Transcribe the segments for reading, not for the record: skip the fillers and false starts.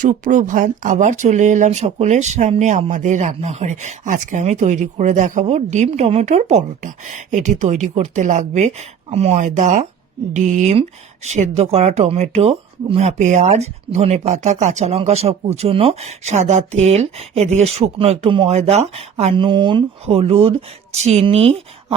সুপ্রভাত, আবার চলে এলাম সকলের সামনে আমাদের রান্নাঘরে। আজকে আমি তৈরি করে দেখাবো ডিম টমেটোর পরোটা। এটি তৈরি করতে লাগবে ময়দা, ডিম, সেদ্ধ করা টমেটো, পেঁয়াজ, ধনেপাতা, কাঁচা লঙ্কা সব কুচোনো, সাদা তেল, এদিকে শুকনো একটু ময়দা, আর নুন, হলুদ, চিনি,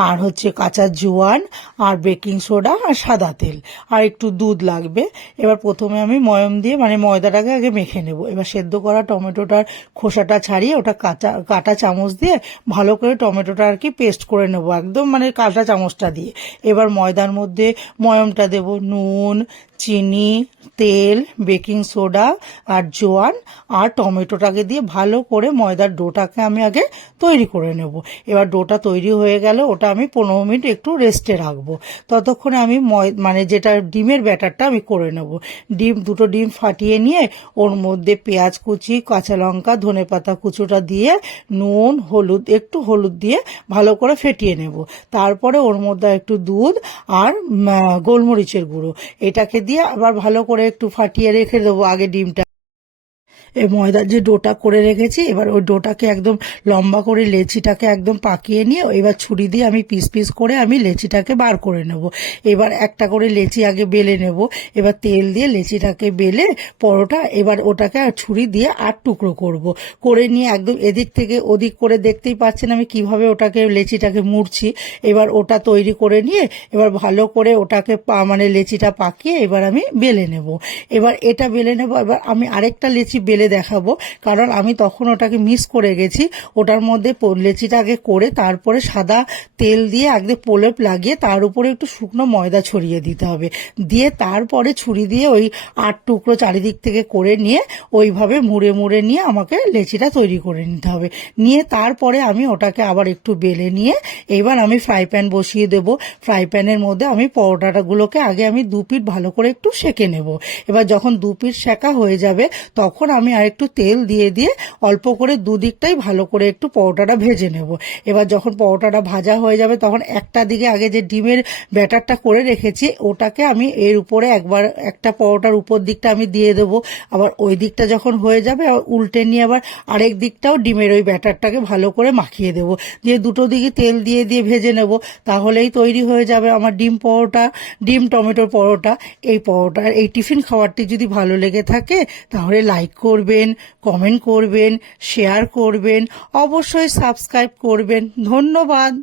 আর কাঁচা জোয়ান, আর বেকিং সোডা, আর সাদা তেল, আর একটু দুধ লাগবে। এবার প্রথমে আমি ময়ম দিয়ে ময়দাটাকে আগে মেখে নেব। এবার সেদ্ধ করা টমেটোটার খোসাটা ছাড়িয়ে ওটা কাটা চামচ দিয়ে ভালো করে টমেটোটা পেস্ট করে নেব, একদম কাটা চামচটা দিয়ে। এবার ময়দার মধ্যে ময়মটা দেব, নুন, চিনি, তেল, বেকিং সোডা, আর জোয়ান, আর টমেটোটাকে দিয়ে ভালো করে ময়দার ডোটাকে আমি আগে তৈরি করে নেব। এবার ডোটা তৈরি হয়ে গেল, ওটা আমি 15 মিনিট একটু রেস্টে রাখবো। ততক্ষণে আমি যেটা ডিমের ব্যাটারটা আমি করে নেব। দুটো ডিম ফাটিয়ে নিয়ে ওর মধ্যে পেঁয়াজ কুচি, কাঁচা লঙ্কা, ধনেপাতা কুচোটা দিয়ে নুন, একটু হলুদ দিয়ে ভালো করে ফেটিয়ে নেব। তারপরে ওর মধ্যে একটু দুধ আর গোলমরিচের গুঁড়ো এটাকে দিয়ে আবার ভালো করে একটু ফাটিয়ে রেখে দেবো আগে ডিমটা। এই ময়দার যে ডোটা করে রেখেছি, এবার ওই ডোটাকে একদম লম্বা করে লেচিটাকে একদম পাকিয়ে নিয়ে এবার ছুরি দিয়ে আমি পিস পিস করে আমি লেচিটাকে বার করে নেব। এবার একটা করে লেচি আগে বেলে নেব। এবার তেল দিয়ে লেচিটাকে বেলে পরোটা, এবার ওটাকে ছুরি দিয়ে 8 টুকরো করব। করে নিয়ে একদম এদিক থেকে ওদিক করে, দেখতেই পাচ্ছেন আমি কিভাবে ওটাকে লেচিটাকে মুড়ছি। এবার ওটা তৈরি করে নিয়ে এবার ভালো করে ওটাকে লেচিটা পাকিয়ে এবার আমি বেলে নেব। এবার এটা বেলে নেব। এবার আমি আরেকটা লেচি বেলে দেখাবো, কারণ আমি তখন ওটাকে মিস করে গেছি। ওটার মধ্যে লেচিটাকে করে তারপরে সাদা তেল দিয়ে একদম প্রলেপ লাগিয়ে তার উপরে একটু শুকনো ময়দা ছড়িয়ে দিতে হবে। দিয়ে তারপরে ছুরি দিয়ে ওই 8 টুকরো চারিদিক থেকে করে নিয়ে ওইভাবে মুড়ে মুড়ে নিয়ে আমাকে লেচিটা তৈরি করে নিতে হবে। নিয়ে তারপরে আমি ওটাকে আবার একটু বেলে নিয়ে এবার আমি ফ্রাই প্যান বসিয়ে দেব। ফ্রাই প্যানের মধ্যে আমি পরোটাগুলোকে আগে আমি 2 পিঠ ভালো করে একটু সেঁকে নেব। এবার যখন 2 পিঠ সেঁকা হয়ে যাবে তখন আমি আর একটু তেল দিয়ে দিয়ে অল্প করে দুদিকটাই ভালো করে একটু পরোটাটা ভেজে নেব। এবার যখন পরোটাটা ভাজা হয়ে যাবে তখন একটা দিকে আগে যে ডিমের ব্যাটারটা করে রেখেছি ওটাকে আমি এর উপরে একবার একটা পরোটার উপর দিকটা আমি দিয়ে দেবো। আবার ওই দিকটা যখন হয়ে যাবে উল্টে নিয়ে আবার আরেক দিকটাও ডিমের ওই ব্যাটারটাকে ভালো করে মাখিয়ে দেবো। দিয়ে দুটো দিকে তেল দিয়ে দিয়ে ভেজে নেব। তাহলেই তৈরি হয়ে যাবে আমার ডিম টমেটোর পরোটা। এই টিফিন খাবারটি যদি ভালো লেগে থাকে তাহলে লাইক করবেন, কমেন্ট করবেন, শেয়ার করবেন, অবশ্যই সাবস্ক্রাইব করবেন। ধন্যবাদ।